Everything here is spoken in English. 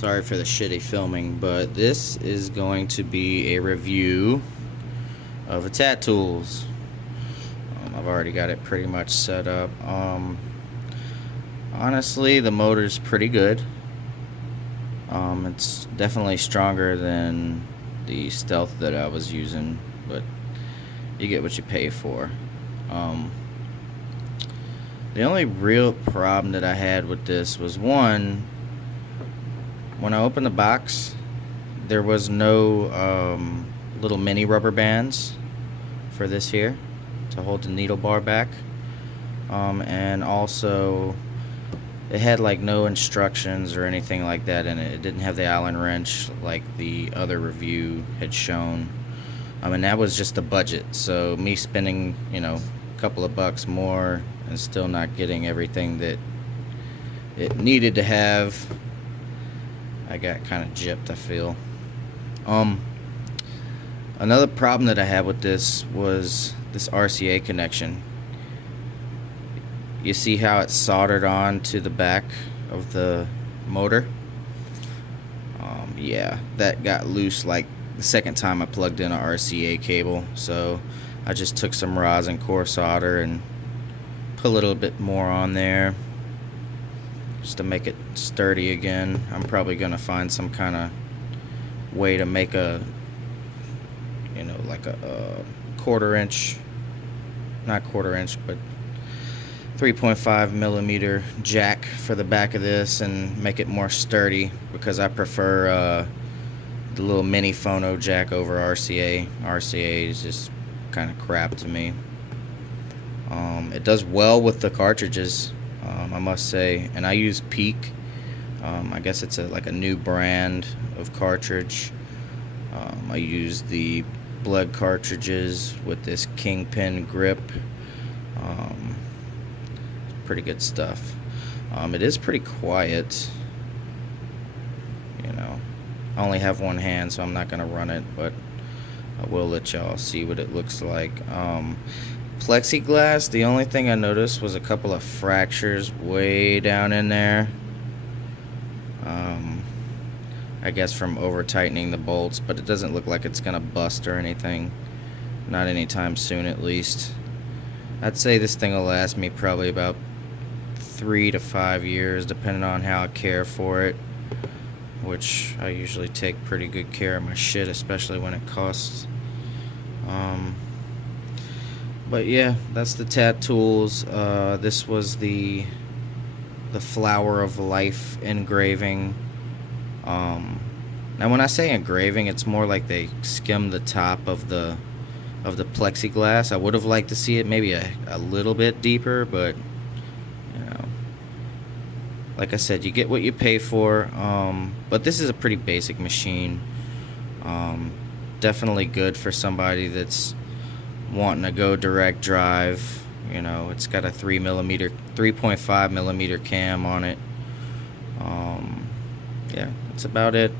Sorry for the shitty filming, but this is going to be a review of a Tattools. I've already got it pretty much set up. Honestly, the motor's pretty good. It's definitely stronger than the Stealth that I was using, but you get what you pay for. The only real problem that I had with this was, one, when I opened the box, there was no little mini rubber bands for this here to hold the needle bar back, and also it had like no instructions or anything like that in it. It didn't have the Allen wrench like the other review had shown. And that was just the budget, so me spending, a couple of bucks more and still not getting everything that it needed to have, I got kind of gypped, I feel. Another problem that I had with this was this RCA connection. You see how it's soldered on to the back of the motor? Yeah, that got loose like the second time I plugged in a RCA cable, so I just took some rosin core solder and put a little bit more on there just to make it sturdy again. I'm probably gonna find some kind of way to make a like a quarter inch, not quarter inch, but 3.5 millimeter jack for the back of this and make it more sturdy, because I prefer the little mini phono jack over RCA. RCA is just kind of crap to me. It does well with the cartridges, I must say, and I use Peak. I guess it's like a new brand of cartridge. I use the blood cartridges with this Kingpin grip. Pretty good stuff. It is pretty quiet. I only have one hand, so I'm not gonna run it, but I will let y'all see what it looks like. Plexiglass, the only thing I noticed was a couple of fractures way down in there. I guess from over tightening the bolts, but it doesn't look like it's gonna bust or anything, not anytime soon at least. I'd say this thing will last me probably about 3 to 5 years, depending on how I care for it, which I usually take pretty good care of my shit, especially when it costs. But yeah, that's the Tattools. This was the Flower of Life engraving. Now when I say engraving, it's more like they skimmed the top of the plexiglass. I would have liked to see it maybe a little bit deeper, but like I said, you get what you pay for. But this is a pretty basic machine. Definitely good for somebody that's wanting to go direct drive. It's got a 3.5 millimeter cam on it. Yeah, that's about it.